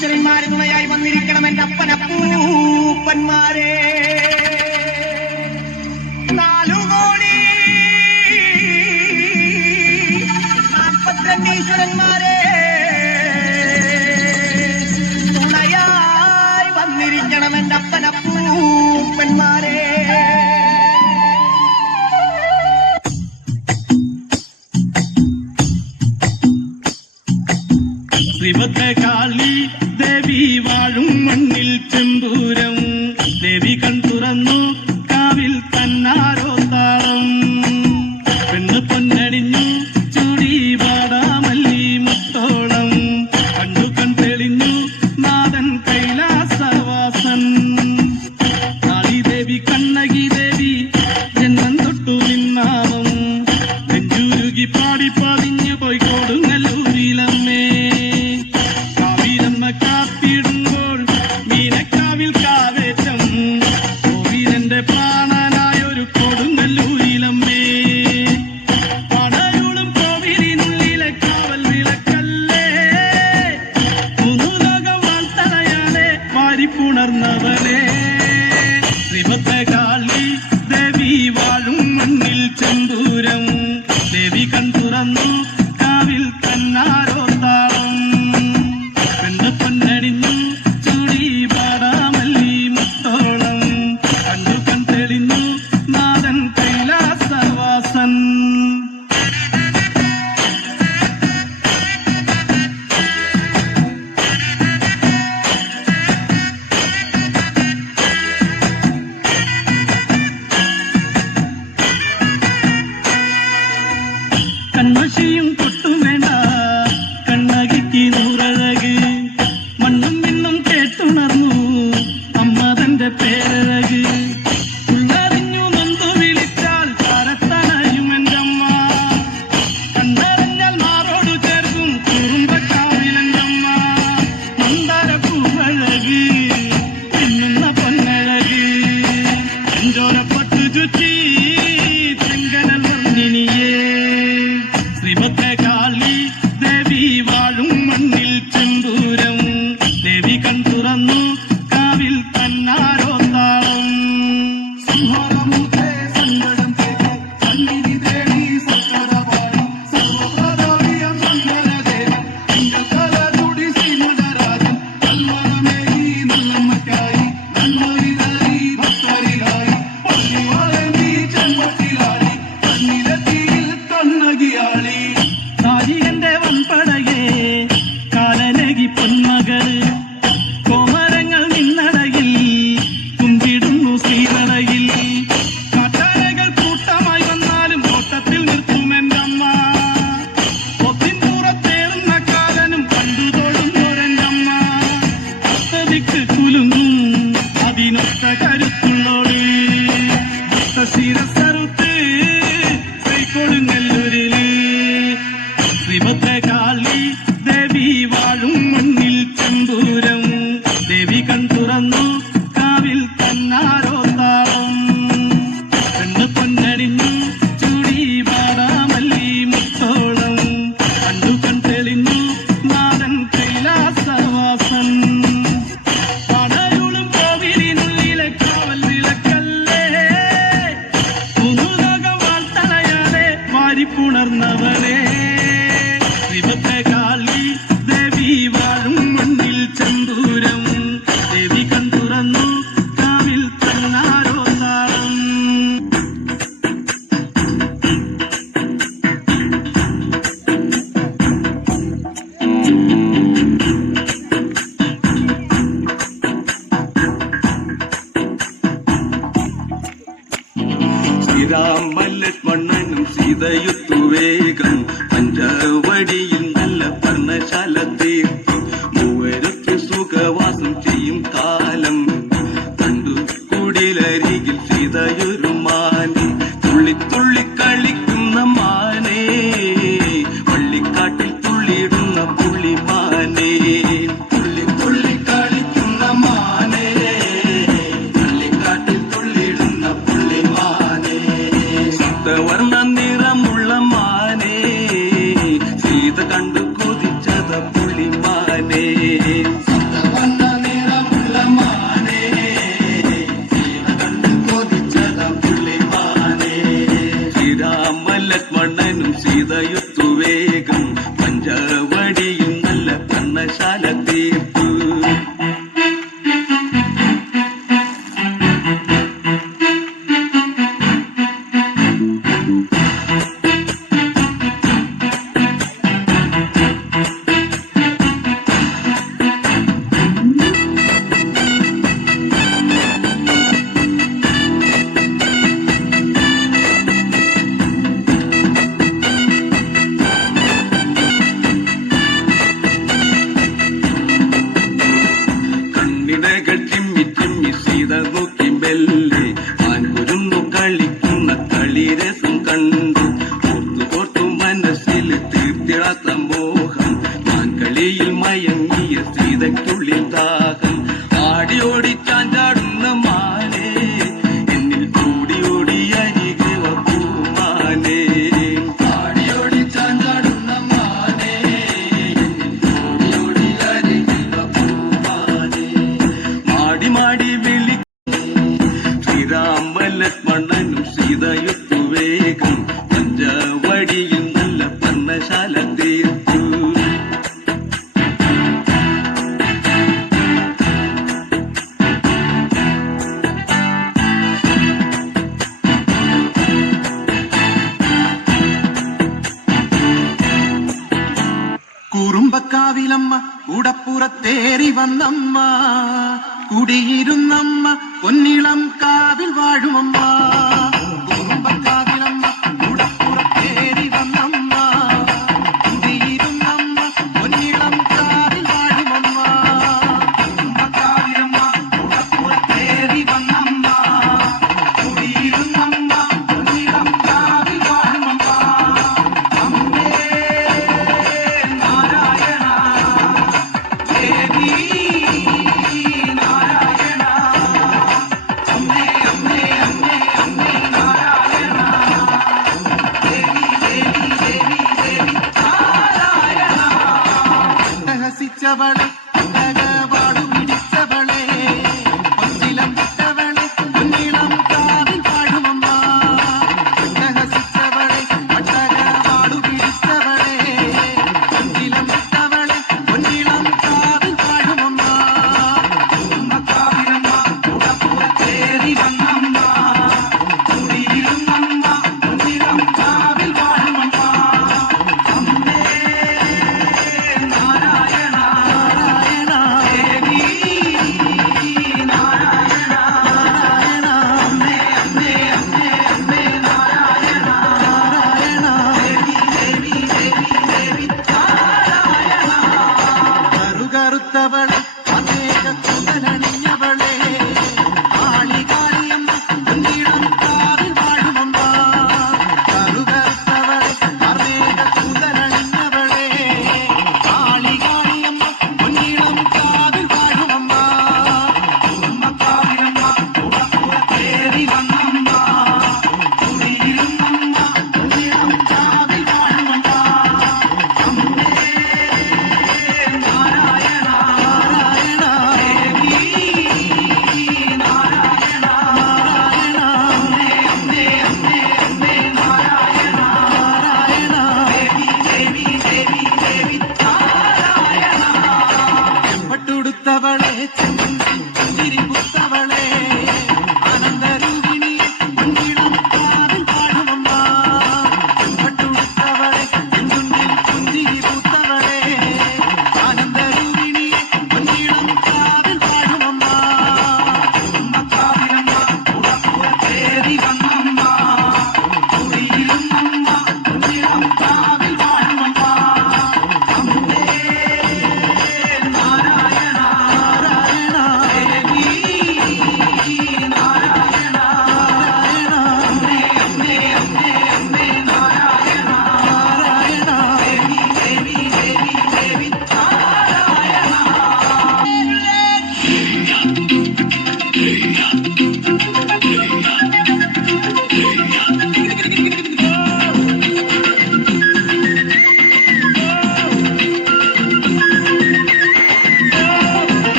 ഈശ്വരന്മാരെ തുണയായി വന്നിരിക്കണം എന്റെ അപ്പനപ്പൂപ്പന്മാരെ. 4,42 ഈശ്വരന്മാരെ തുണയായി വന്നിരിക്കണം എന്റെ അപ്പനപ്പൂപ്പന്മാരെ. ശ്രീഭദ്രകാളി ദേവി വാഴും മണ്ണിൽ ചെമ്പൂരം ദേവി കൺതുറന്നു കാവിൽ തന്നാരോ താളം പെണ്ണ് പൊന്നണിഞ്ഞു ചൂടി വാടാമല്ലി മുത്തോളം കണ്ടു കൺതെളിഞ്ഞു നാഥൻ കൈലാസവാസൻ. കാളി ദേവി കണ്ണകി ദേവി ജന്മം തൊട്ടു നിന്നാമം നെഞ്ചുരുകി പാടി പതിഞ്ഞു പോയി കൊടുങ്ങല്ലൂരിലമ്മേ. കാത്തിടുമ്പോൾ മീനക്കാവിൽ കാവേറ്റം കോവിലന്റെ പ്രാണനായൊരു കൊടുങ്ങല്ലൂരിലമ്മേ. പടയൂളും കോവിലിനുള്ളിലെ കാവൽ വിളക്കല്ലേ, 3 ലോകം വാൾത്തലയാലെ വാരിപ്പുണർന്നവനെ. ശ്രീഭദ്രകാളി ദേവി വാഴും മണ്ണിൽ ചെന്തൂരം ദേവി കൺതുറന്നു കാവിൽ തന്നാരോ താളം പൊന്നണിഞ്ഞു ചൂടി പാടാമല്ലി മുത്തോളം കണ്ടു കൺതെളിഞ്ഞു നാഥൻ കൈലാസവാസൻ. കൺമഷിയും കൊട്ടും വേണ്ട കണ്ണകിക്ക് നൂറഴക് മണ്ണും മിന്നും കേട്ടുണർന്നു അമ്മ തന്റെ പേരഴക്. ഉള്ളറിഞ്ഞു നൊന്തു വിളിച്ചാൽ താരത്തണയും എൻ്റെ അമ്മ, കണ്ടറിഞ്ഞാൽ മാറോടു ചേർക്കും കുറുമ്പക്കാവിലെൻ്റെ അമ്മ. മന്ദാര പൂവഴക് പിന്നുന്ന പൊന്നഴക് എഞ്ചോരപ്പട്ട് ചുറ്റി ചെങ്കനൽ വർണ്ണിനിയേ. ശ്രീഭദ്രകാളി ദേവി വാഴും മണ്ണിൽ ചെന്തൂരം ദേവി കൺതുറന്നു കാവിൽ തന്നാരോ താളം. നാരികന്റെ വൻപടകേ കാലനകി പൊന്മകള് കോമരങ്ങൾ നിന്നടയിൽ കുമ്പിടുന്നു ശ്രീനടയിൽ. കാട്ടാനകൾ കൂട്ടമായി വന്നാലും ഓട്ടത്തിൽ നിർത്തുമെൻ്റമ്മ, ഒത്തിൻപുറത്തേറുന്ന കാലനും കണ്ടു തൊഴുന്നൊരെൻ്റമ്മ. ഭക്തതിക്ക് കുലുങ്ങും അതിനൊത്ത കരുത്തുള്ളോട് ഭക്തശിരസറുത്ത് കൊടുങ്ങല്ലൂരില്. ശ്രീഭദ്രകാളി ദേവി വാഴും മണ്ണിൽ ചെമ്പൂരം ദേവി കൺതുറന്നു കാവിൽ തന്നാരോ താളം പെണ്ണ് പൊന്നണിഞ്ഞു ചൂടി വാടാമല്ലി മുത്തോളം കണ്ടു കൺതെളിഞ്ഞു നാഥൻ കൈലാസവാസൻ. പടയൂളും കോവിലിനുള്ളിലെ കാവൽ വിളക്കല്ലേ, 3 ലോകം വാൾത്തലയാലെ വാരിപ്പുണർന്നവനെ. ശ്രീഭദ്രകാളി ദേവി വാഴും മണ്ണിൽ ചെന്തൂരം ദേവി കൺതുറന്നു കാവിൽ തന്നാരോ താളം. ശ്രീരാമലക്ഷ്മണനും സീതയുത്തു വേഗം പഞ്ചവടിയിൽ നല്ല പർണശാല തീർത്തി മൂവരൊക്കെ സുഖവാസം ചെയ്യും കാലം കണ്ടു കുടിലരികിൽ സീതയൊരു മാനെ തുള്ളി തുള്ളി കളിക്കുന്ന മാനേ വള്ളിക്കാട്ടിൽ തുള്ളിയിടുന്ന പുള്ളിമാനേ. തുള്ളി തുള്ളി കളിക്കുന്ന മാനേ വള്ളിക്കാട്ടിൽ തുള്ളിയിടുന്ന പുള്ളിമാനേ. വർണ്ണ നിറമുള്ള മാനേ സീത കണ്ടു കൊതിച്ചത പുള്ളിമാനേ. കുറുമ്പക്കാവിലമ്മ കൂടപ്പുറത്തേറി വന്നമ്മ കുടിയിരുന്നമ്മ പൊന്നിളം കാവിൽ വാഴുമമ്മ. കുറുമ്പക്കാവിലമ്മ കൂടപ്പുറത്തേറി വന്നമ്മ കുടിയിരുന്നമ്മ പൊന്നിളം കാവിൽ വാഴുമമ്മ. കുറുമ്പക്കാവിലമ്മ കൂടപ്പുറത്തേറി വന്നമ്മ കുടിയിരുന്നമ്മ പൊന്നിളം കാവിൽ വാഴുമമ്മ. അമ്മേ നാരായണ ദേവി നാരായണ അമ്മേ അമ്മേ അമ്മേ അമ്മേ നാരായണ ദേവി ദേവി ദേവി ദേവി നാരായണ. രഹസിച്ചവളെ പാടു പിടിച്ചവളെ പൊന്നിളം വിട്ടവളെ പൊന്നിളം കാവിൽ വാഴുമമ്മ. രഹസിച്ചവളെ പാടു പിടിച്ചവളെ പൊന്നിളം വിട്ടവളെ പൊന്നിളം കാവിൽ വാഴുമമ്മ. കുറുമ്പക്കാവിലമ്മ കൂടപ്പുറത്തേറി വന്നമ്മ കുടിയിരുന്നമ്മ പൊന്നിളം കാവിൽ വാഴുമമ്മ. അമ്മേ നാരായണ നാരായണ ദേവി നാരായണ നാരായണ അമ്മേ അമ്മേ അമ്മേ അമ്മേ നാരായണ നാരായണ ദേവി ദേവി ദേവി ദേവി നാരായണ. കറുകറുത്തവളെ അനേക കുന്തലണിഞ്ഞവളെ ആളികാളിയമ്മ പൊന്നിളം കാവിൽ വാഴുമമ്മ. കറുകറുത്തവളെ അനേക കുന്തലണിഞ്ഞവളെ ആളികാളിയമ്മ പൊന്നിളം കാവിൽ വാഴുമമ്മ. കുറുമ്പക്കാവിലമ്മ കൂടപ്പുറത്തേറി വന്നമ്മ കുടിയിരുന്നമ്മ പൊന്നിളം കാവിൽ വാഴുമമ്മ. അമ്മേ നാരായണ നാരായണ ദേവി നാരായണ നാരായണ അമ്മേ അമ്മേ അമ്മേ അമ്മേ നാരായണ നാരായണ ദേവി ദേവി ദേവി ദേവി നാരായണ. ചെമ്പട്ടുടുത്തവളെ ചെമ്പുരി പുത്തവളെ ആനന്ദരൂപിണിയെ പൊന്നിളം കാവിൽ വാഴുമമ്മ. ചെമ്പട്ടുടുത്തവളെ ചെന്തുണ്ടിൽ പുഞ്ചിരി പൂത്തവളെ ആനന്ദരൂപിണിയെ പൊന്നിളം കാവിൽ വാഴുമമ്മ. കുറുമ്പക്കാവിലമ്മ കൂടപ്പുറത്തേറി വന്നമ്മ കുടിയിരുന്നമ്മ പൊന്നിളം കാവിൽ വാഴുമമ്മ. അമ്മേ നാരായണ നാരായണ ദേവി നാരായണ നാരായണ അമ്മേ അമ്മേ അമ്മേ അമ്മേ നാരായണ നാരായണ ദേവി ദേവി ദേവി ദേവി നാരായണ.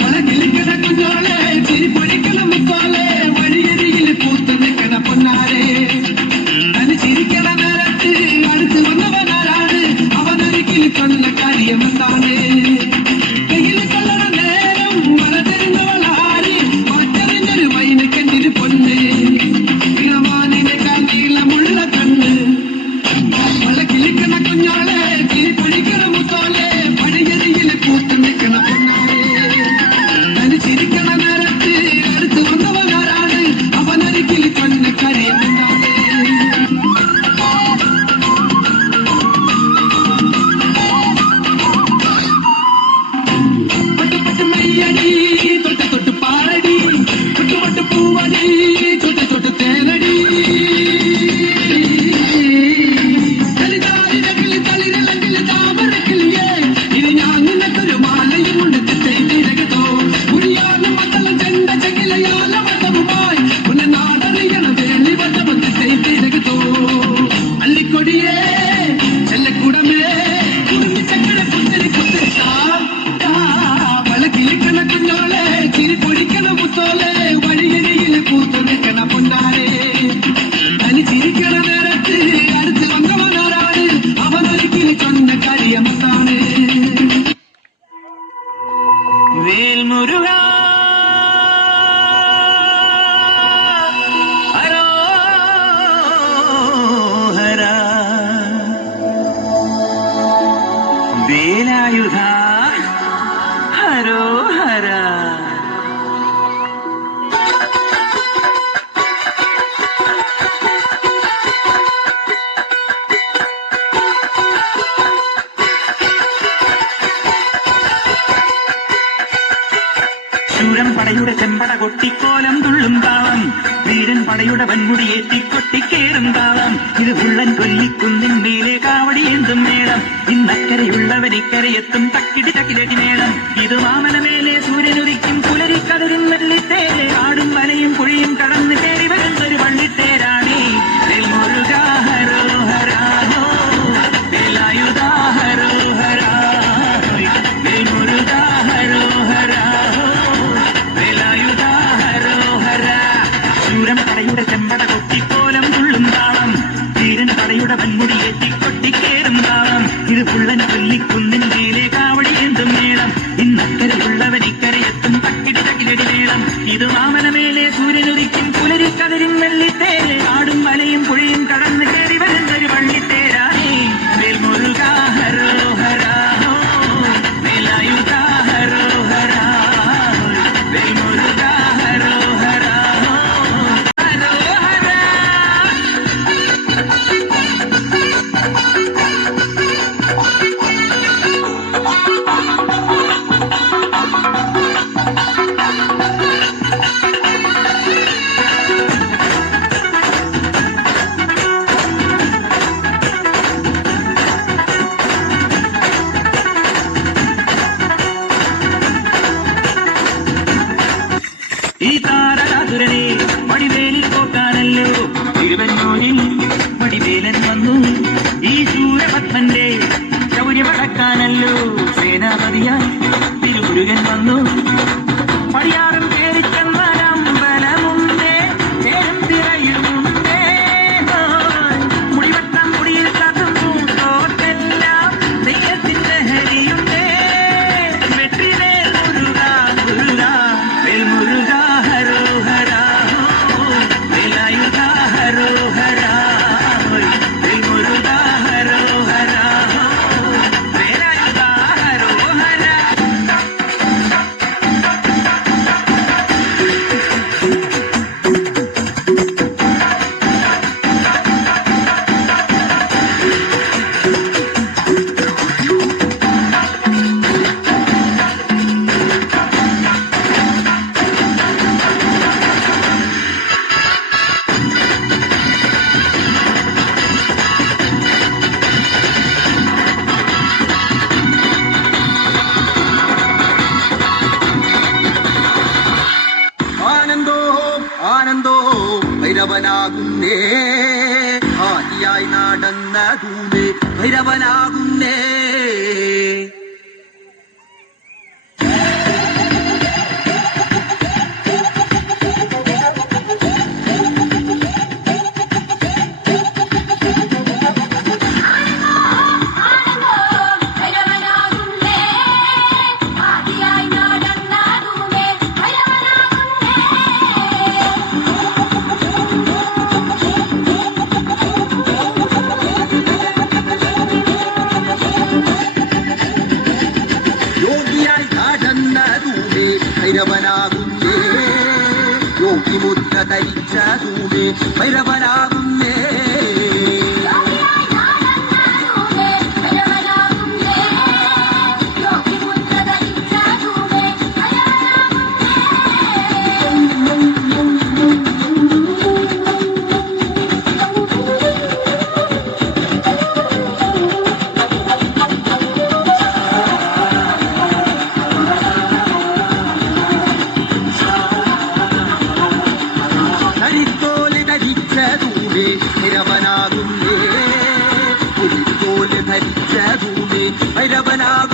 വളകിലിക്കണ കുഞ്ഞോളെ ചിരിപ്പൊഴിക്കണ മുത്തോളെ വഴിയരികിൽ പൂത്തു നിൽക്കണ പൊന്നാരെ തനി ചിരിക്കണ നേരത്ത് അടുത്ത് വന്നവനാരാണ് അവനൊരിക്കൽ കൊന്ന കാര്യമെന്താണ് കയ്യിൽ കൊള്ളണ നേരം വളരുന്നവളാര് മറ്ററിഞ്ഞൊരു വൈനക്കെന്തിന് പൊന്ന് ഇളമാനിനേക്കാൾ നീളമുള്ള കണ്ണ് വളകിലിക്കണ കുഞ്ഞോളെ ചിരിപ്പൊഴിക്കണ മുത്തോളെ വഴിയരികിൽ പൂത്തു നിൽക്കണ പൊന്നാരെ തനി ചിരിക്കണ നേരത്ത് അടുത്ത് വന്നവനാരാണ് അവനൊരിക്കൽ കൊന്ന കാര്യമെന്താണ് പട്ട് പട്ട് മെയ്യടി തൊട്ട് തൊട്ട് പാറടി പട്ട് പട്ട് പൂവടി തൊട്ട് തൊട്ട് തേനടി തലിതാരിരക്കിൽ തളിരിളക്കിൽ താമരക്കില്ലേ ഇനി ഞാൻ നിനക്കൊരു മാലയും കൊണ്ട് തിരകത്തോ ഉരിയാലും മക്കളും ചെണ്ട ചെകിലയാല വട്ടവുമായി ഉന്നെ നാടറിയണ വേളി വട്ടവും തിരകത്തോ അല്ലിക്കൊടിയേ ചെല്ലക്കൂടമേ കുടുങ്ങി ചക്കട പുത്തരി പുത്തരി വളകിലിക്കണ കുഞ്ഞോളെ ചിരി പൊടിക്കണ മുത്തോളെ വഴിയരിയിൽ പൂത്തു നിൽക്കണ പൊന്നാരെ തനി ചിരിക്കണ നേരത്ത് അടുത്ത് വന്നവനാരാണ് അവനൊരിക്കൽ കൊന്ന കാര്യമെന്താണ് വേൽമുരുക വേലായുധ ഹരോഹര. ശൂരൻ പടയുടെ ചെമ്പട കൊട്ടിക്കോലം തുള്ളും താളം, വീരൻ പടയുടെ വൻമുടിയേറ്റി കൊട്ടിക്കേറും താളം. ഇത് പുള്ളൻ കൊല്ലിക്കുന്നിൻ മേലെ കാവടിയേന്തും മേളം. ഇന്നക്കരയുള്ളവൻ ഇക്കരയെത്തും തക്കിടി തക്കിലടി മേളം. ഇത് മാമനമേലെ സൂര്യനുദിക്കും പുലരിക്കതിരിൻ വെള്ളിത്തേരെ. ആടും വലയും കുഴിയും കടന്ന് കയറി വരുന്നൊരു വള്ളിത്തേരാണി. മുരുക ഹരോഹര ഹോ, വേലായുധ ഹരോഹര, മുരുക ഹരോഹര ഹോ, വേലായുധ ഹരോഹര. ശൂരൻ പടയുടെ ചെമ്പട കൊട്ടിക്കോലം തുള്ളും താളം, വീരൻ പടയുടെ വൻമുടിയേറ്റി കൊട്ടിക്കേറും താളം. ഇത് പുള്ളൻ കൊല്ലിക്കുന്നിൻ മേലെ കാവടിയേന്തും മേളം. ഇന്നക്കരയുള്ളവൻ ഇക്കരയെത്തും തക്കിടി തക്കിലടി മേളം. ഇത് മാമനമേലെ സൂര്യനുദിക്കും പുലരിക്കതിരിൻ വെള്ളിത്തേരെ. ആടും വലയും പുഴയും കടന്ന് കയറി വരുന്നൊരു വള്ളിത്തേരാണി. വേൽമുരുക ഹരോഹര ഹോ, വേലായുധ ഹരോഹര, വേൽമുരുക ഹരോഹര ഹോ, ഹരോഹര. ഈ താരകാസുരനെ വടിവേലിൽ പോക്കാനല്ലോ തിരുവന്നൂരിൽ വടിവേലൻ വന്നു. ഈ ശൂരപത്മന്റെ ശൗര്യമടക്കാനല്ലോ സേനാപതിയായി തിരുമുരുകൻ വന്നു. പടിയാറും കേറിച്ചെന്നമ്പലമുണ്ടേ, ചേരും തിരയുമുണ്ടേ. മുടിവട്ടം മുടിയിൽ കത്തും പൂത്തോട്ടെല്ലാം ദൈവത്തിന്റെ ഹരിയുണ്ടേ. വെற்றிവേൽ മുരുക മുരുക, വേൽമുരുക ഹരോഹര ഹോ, വേലായുധ ഹരോഹര, വേൽമുരുക ഹരോഹര ഹോ, വേലായുധ ഹരോഹര. ആനന്ദോ ആനന്ദോ ഭൈരവനാകുന്നേ, ആദിയായി നടന്നതൂമേ ഭൈരവനാകുന്നേ. യോഗിയായി നടന്നതൂമേ ഭൈരവനാകുന്നേ, യോഗിമുദ്ര ധരിച്ചതൂമേ ഭൈരവനാകുന്നേ. ധരിത്തോല് ധരിച്ചതൂമേ ഭൈരവനാകുന്നേ, പുലിത്തോല് ധരിച്ചതൂമേ ഭൈരവനാകുന്നേ.